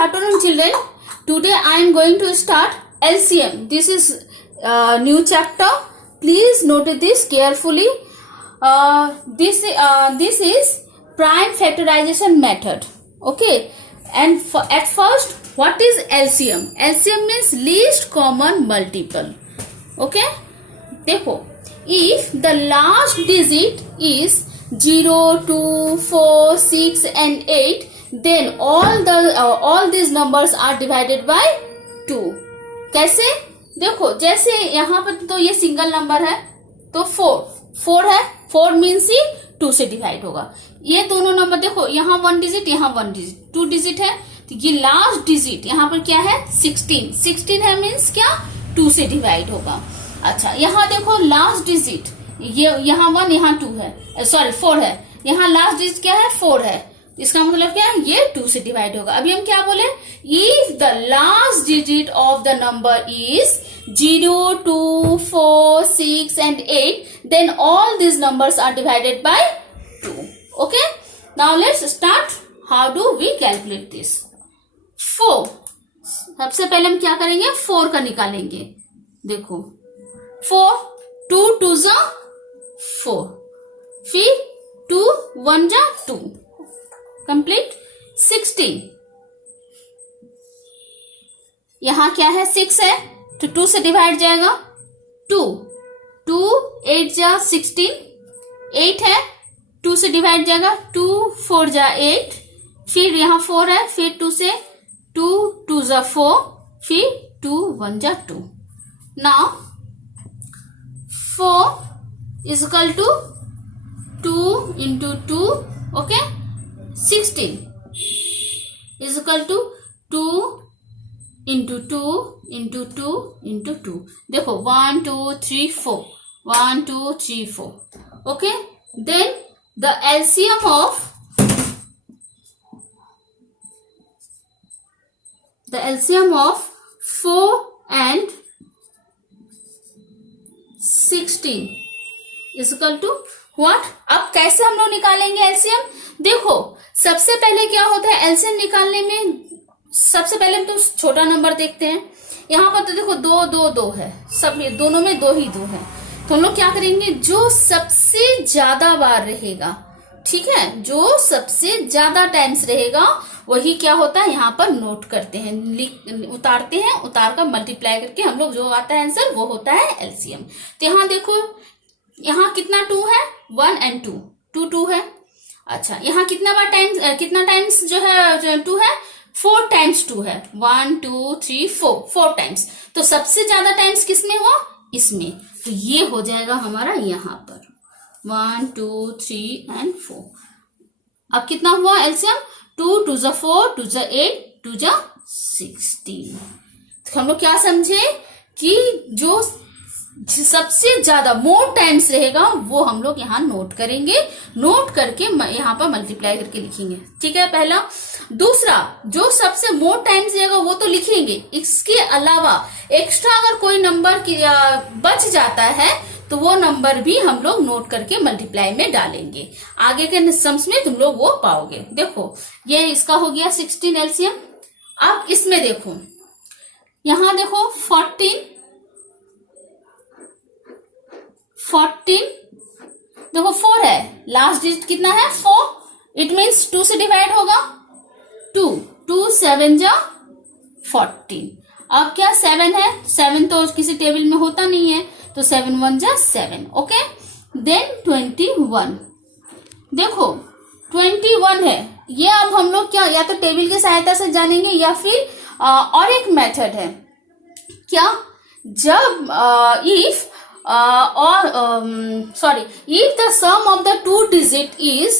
afternoon, children. Today I am going to start LCM. This is new chapter. Please note this carefully. This is prime factorization method. Okay. And at first, what is LCM? LCM means least common multiple. Okay. देखो, if the last digit is 0, 2, 4, 6 and 8, then all these numbers are divided by 2. कैसे? देखो, जैसे यहाँ पर तो ये single number है, तो 4 है, 4 मीन्स ही 2 से डिवाइड होगा. ये दोनों नंबर देखो, यहाँ 1 डिजिट, यहाँ 1 डिजिट, 2 डिजिट है, तो ये लास्ट डिजिट यहाँ पर क्या है? 16 है, मीन्स क्या? 2 से डिवाइड होगा. अच्छा, यहाँ देखो लास्ट डिजिट, ये यहाँ 1, यहाँ 2 है, सॉरी 4 है, यहाँ लास्ट डिजिट क्या है? 4 है. इसका मतलब क्या है? ये 2 से डिवाइड होगा. अभी हम क्या बोले? If the last digit of the number is 0, 2, 4, 6 and 8, then all these numbers are divided by 2. Okay? Now let's start. How do we calculate this? 4. सबसे पहले हम क्या करेंगे? 4 का निकालेंगे. देखो 4, 2 2 जा 4, फिर 2 1 जा 2, कंप्लीट. 16. यहां क्या है? 6 है, तो 2 से डिवाइड जाएगा. 2 8 जा 16, 8 है, 2 से डिवाइड जाएगा. 2 4 जा 8, फिर यहाँ 4 है, फिर 2 से 2 2 जा 4, फिर 2 1 जा 2. Now 4 is equal to 2 into 2, okay? 16 is equal to 2 into 2 into 2 into 2. देखो 1 2 3 4, 1 2 3 4. Okay? Then the LCM of 4 and 16 is equal to what? अब कैसे हम लोग निकालेंगे एलसीएम? देखो, सबसे पहले क्या होता है एलसीएम निकालने में? सबसे पहले हम तो छोटा नंबर देखते हैं. यहाँ पर तो देखो 2 2 2 है, सब दोनों में 2 ही 2 है. तो हम लोग क्या करेंगे? जो सबसे ज्यादा बार रहेगा, ठीक है, जो सबसे ज्यादा टाइम्स रहेगा वही क्या होता है यहाँ पर नोट करते हैं, उतारते हैं, उतार कर मल्टीप्लाई करके हम लोग जो आता है आंसर वो होता है एलसीएम. तो यहाँ देखो, यहाँ कितना 2 है? 1 and 2 2 है. अच्छा, यहाँ कितना टाइम्स जो है 2 है? 4 times 2 है. 1 2 3 4 टाइम्स. तो सबसे ज्यादा टाइम्स किसमें हुआ? इसमें. तो ये हो जाएगा हमारा यहाँ पर 1 2 3 and 4. अब कितना हुआ एलसीएम? 2 2 जा 4, 2 जा 8, 2 जा 16. तो हम लोग क्या समझे कि जो सबसे ज्यादा मोर टाइम्स रहेगा वो हम लोग यहाँ नोट करेंगे, नोट करके यहाँ पर मल्टीप्लाई करके लिखेंगे. ठीक है, पहला. दूसरा, जो सबसे मोर टाइम्स रहेगा वो तो लिखेंगे, इसके अलावा एक्स्ट्रा अगर कोई नंबर बच जाता है तो वो नंबर भी हम लोग नोट करके मल्टीप्लाई में डालेंगे. आगे के सम्स में तुम लोग वो पाओगे. देखो, ये इसका हो गया 16 एलसीएम. अब इसमें देखो, यहां देखो 14 देखो 4 है, लास्ट डिजिट कितना है? 4. इट मीन्स 2 से डिवाइड होगा. 2 7 जा 14. अब क्या 7 है? 7 तो किसी टेबल में होता नहीं है, तो 7 1 जा 7. ओके. देन 21. देखो 21 है. ये अब हम लोग क्या, या तो टेबल की सहायता से जानेंगे या फिर और एक मेथड है. क्या? जब if the sum of the two digit is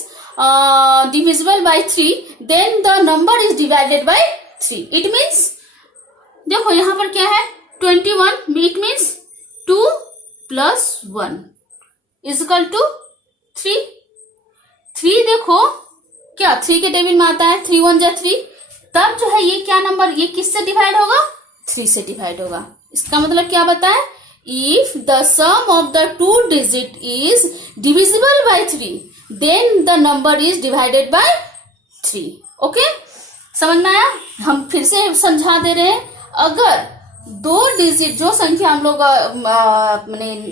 divisible by 3, then the number is divided by 3. It means, देखो यहाँ पर क्या है? 21. It means 2 plus 1 is equal to 3. 3 देखो क्या 3 के टेबल में आता है? 3 1 जा 3. तब जो है ये क्या नंबर, ये किससे डिवाइड होगा? 3 से डिवाइड होगा. इसका मतलब क्या बताए? If the sum of the two digit is divisible by 3, then the number is divided by 3. Okay? समझ में आया? हम फिर से समझा दे रहे हैं, अगर 2 डिजिट जो संख्या हम लोग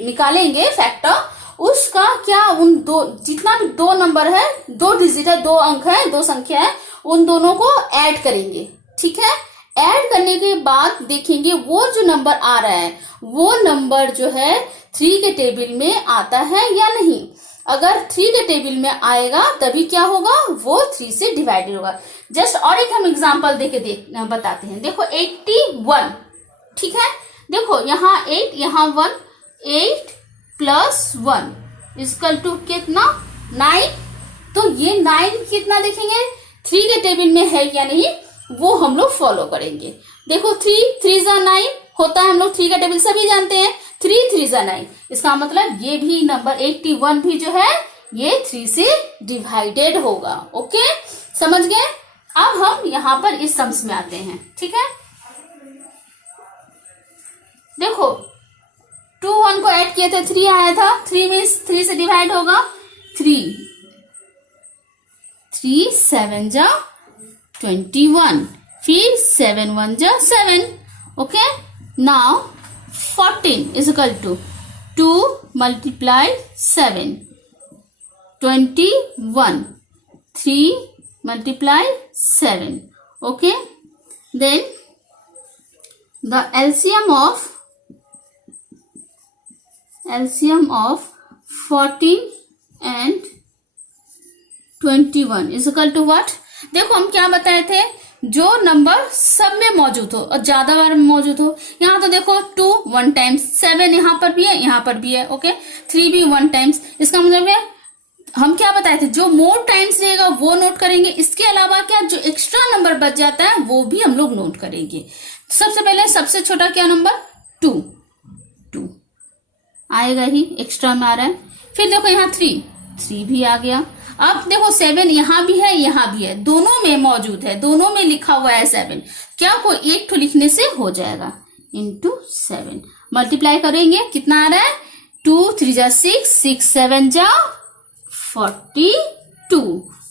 निकालेंगे फैक्टर, उसका क्या उन दो जितना भी 2 नंबर है, 2 डिजिट है, 2 अंक है, 2 संख्या है, उन दोनों को ऐड करेंगे। ठीक है, ऐड करने के बाद देखेंगे वो जो नंबर आ रहा है वो नंबर जो है 3 के टेबल में आता है या नहीं। अगर 3 के टेबल में आएगा तभी क्या होगा, वो 3 से डिवाइडेड होगा। जस्ट और एक हम एग्जांपल देके बताते हैं। देखो 81, ठीक है, देखो यहाँ 8 यहाँ 1, 8 + 1 इक्वल टू कितना, 9। तो ये 9 कितना देखेंगे 3 के टेबल में है या नहीं, वो हम लोग फॉलो करेंगे। देखो 3 3 × 9 होता है, हम लोग 3 का टेबल सभी जानते हैं, 3 3 × 9। इसका मतलब ये भी नंबर 81 भी जो है ये 3 से डिवाइडेड होगा। ओके, समझ गए? अब हम यहाँ पर इस सम्स में आते हैं। ठीक है, देखो 2 1 को ऐड किए थे, 3 आया था, 3 मीन्स 3 से डिवाइड होगा, 3 7 × 21, फिर 7 1 × 7। Okay, now 14 is equal to 2 × 7, 21, 3 × 7. Okay, then the LCM of 14 and 21 is equal to what? देखो हम क्या बताए थे, जो नंबर सब में मौजूद हो और ज्यादा बार में मौजूद हो। यहाँ तो देखो 2 1 टाइम्स, 7 यहाँ पर भी है, यहाँ पर भी है। ओके, 3 भी 1 टाइम्स। इसका मतलब है हम क्या बताए थे, जो मोर टाइम्स रहेगा वो नोट करेंगे। इसके अलावा क्या जो एक्स्ट्रा नंबर बच जाता है वो भी हम लोग नोट करेंगे। सबसे पहले सबसे छोटा क्या नंबर 2 आएगा ही, एक्स्ट्रा में आ रहा है। फिर देखो यहाँ 3 भी आ गया। अब देखो 7 यहाँ भी है, यहाँ भी है, दोनों में मौजूद है, दोनों में लिखा हुआ है 7। क्या कोई एक तो लिखने से हो जाएगा, इंटू 7 मल्टीप्लाई करेंगे, कितना आ रहा है 2 3 × 6, 6 7 × 42। तो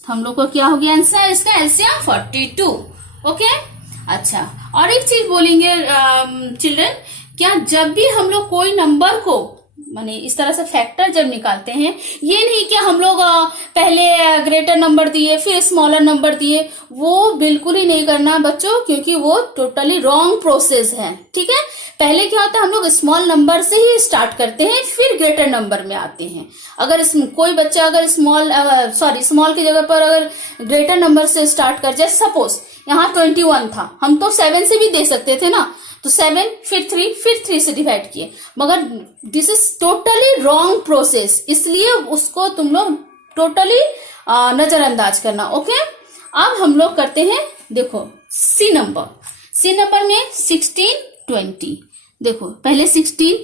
हम लोग को क्या हो गया आंसर इसका, एलसीएम 42। ओके, अच्छा और एक चीज बोलेंगे चिल्ड्रन, क्या जब भी हम लोग कोई नंबर को माने इस तरह से फैक्टर जब निकालते हैं, ये नहीं कि हम लोग पहले ग्रेटर नंबर दिए फिर स्मॉलर नंबर दिए, वो बिल्कुल ही नहीं करना बच्चों, क्योंकि वो टोटली रॉन्ग प्रोसेस है। ठीक है, पहले क्या होता है, हम लोग स्मॉल नंबर से ही स्टार्ट करते हैं, फिर ग्रेटर नंबर में आते हैं। अगर कोई बच्चा अगर स्मॉल की जगह पर अगर ग्रेटर नंबर से स्टार्ट कर जाए, सपोज यहाँ 21 था, हम तो 7 से भी दे सकते थे ना, तो 7 फिर 3 फिर 3 से डिवाइड किए, मगर this is totally wrong process, इसलिए उसको तुम लोग टोटली नजरअंदाज करना। ओके, अब हम लोग करते हैं, देखो सी नंबर में 16 20। देखो पहले 16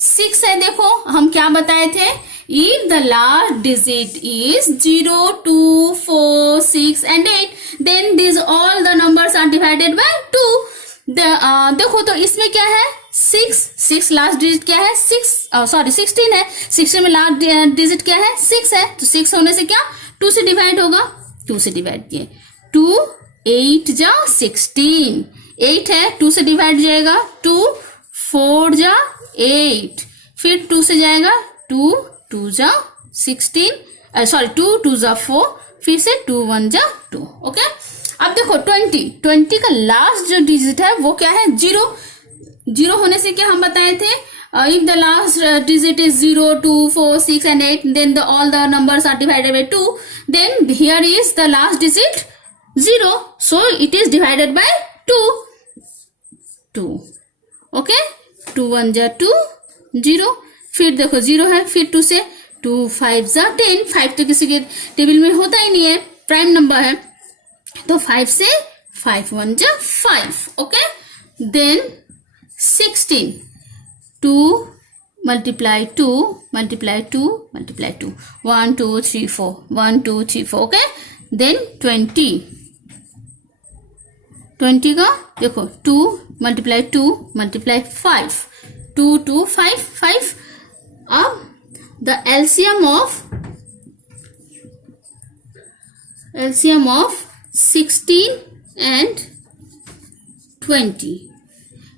6 है, देखो हम क्या बताए थे, if the last digit is 0 2 4 6 and 8 then this all the numbers are divided by 2। देखो तो इसमें क्या है 6 लास्ट डिजिट क्या है 16 है, 16 में लास्ट डिजिट क्या है 6 है, तो 6 होने से क्या 2 से डिवाइड होगा, 2 से डिवाइड किए, 2 8 × 16, 8 है 2 से डिवाइड जाएगा, 2 4 × 8, फिर 2 से जाएगा, 2 2 × 16 2 2 × 4, फिर से 2 1 × 2। ओके, अब देखो 20 का लास्ट जो डिजिट है वो क्या है 0 होने से क्या हम बताए थे, if the last digit is 0 2 4 6 and 8 then all the numbers are divided by 2, then here is the last digit 0, so it is divided by 2। Okay, 2 1 × 2 0, फिर देखो 0 है, फिर 2 से 2 5 × 10, 5 तो किसी के टेबल में होता ही नहीं है, प्राइम नंबर है, तो 5 से 5 1 × 5। Okay, then 16 2 multiply 2 multiply 2 multiply 2 1 2 3 4 1 2 3 4। Okay, then 20 का देखो 2 multiply 2 multiply 5 2 2 5 5। अब the LCM of 16 एंड 20।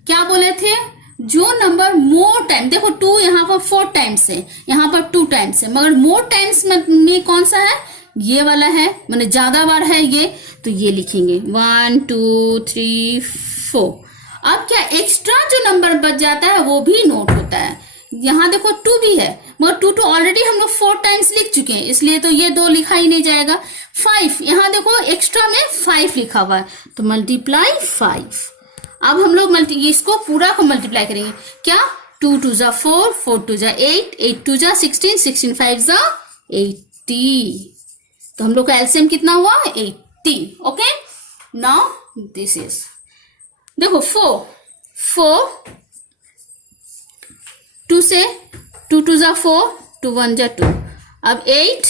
क्या बोले थे, जो नंबर मोर टाइम, देखो 2 यहाँ पर 4 टाइम्स है, यहाँ पर 2 टाइम्स है, मगर मोर टाइम्स में कौन सा है, ये वाला है, मैंने ज्यादा बार है ये, तो ये लिखेंगे 1 2 3 4। अब क्या एक्स्ट्रा जो नंबर बच जाता है वो भी नोट होता है। यहाँ देखो 2 भी है, मगर 2 तो ऑलरेडी हम लोग 4 टाइम्स लिख चुके हैं, इसलिए तो ये 2 लिखा ही नहीं जाएगा। 5, यहाँ देखो एक्स्ट्रा में 5 लिखा हुआ है, तो मल्टीप्लाई 5। अब हम लोग इसको पूरा को मल्टीप्लाई करेंगे, क्या 2 2 जा 4, 4 2 जा 8, 8 2 जा 16, 16 5 जा 80। तो हम लोग का एलसीएम कितना हुआ, 80। ओके, नाउ दिस इज, देखो 4 2 से 2 2 जा 4, 2 1 जा 2। अब 8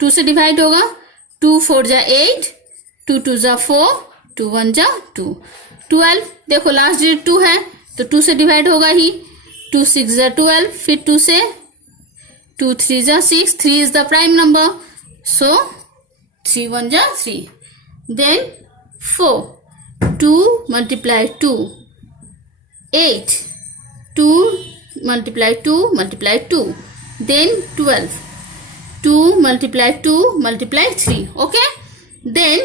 2 से डिवाइड होगा, 2 4 जा 8, 2 2 जा 4, 2 1 जा 2। 12, देखो लास्ट डिजिट 2 है तो 2 से डिवाइड होगा ही, 2 6 जा 12, फिर 2 से 2 3 जा 6, 3 is the prime number, so 3 1 जा 3। Then 4 2 multiply 2 8, 2 multiply 2 multiply 2, then 12 2 multiply 2 multiply 3. Okay, then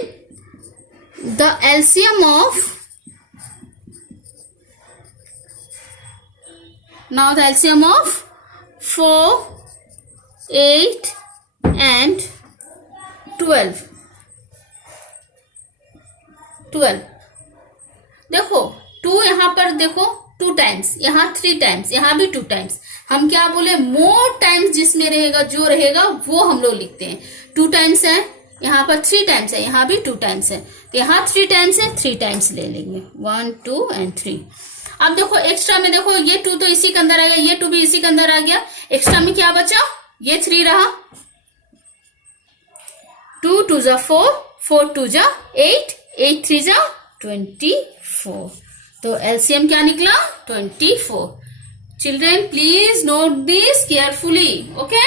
the LCM of, now the LCM of 4 8 and 12 देखो 2 यहाँ पर देखो 2 टाइम्स, यहाँ 3 टाइम्स, यहाँ भी 2 टाइम्स। हम क्या बोले, मोर टाइम्स जिसमें रहेगा जो रहेगा वो हम लोग लिखते हैं। 2 टाइम्स है, यहाँ पर 3 टाइम्स है, यहाँ भी 2 टाइम्स है, तो यहाँ 3 टाइम्स है, 3 टाइम्स ले लेंगे, 1 2 and 3। अब देखो एक्स्ट्रा में देखो ये 2 तो इसी के अंदर आ गया, ये 2 भी इसी के अंदर आ गया, एक्स्ट्रा में क्या बचा, ये 3 रहा, 2 2 जा 4, 4 2 जा 8, 8 3 जा 24। तो एलसीएम क्या निकला, 24। Children please note this carefully, okay.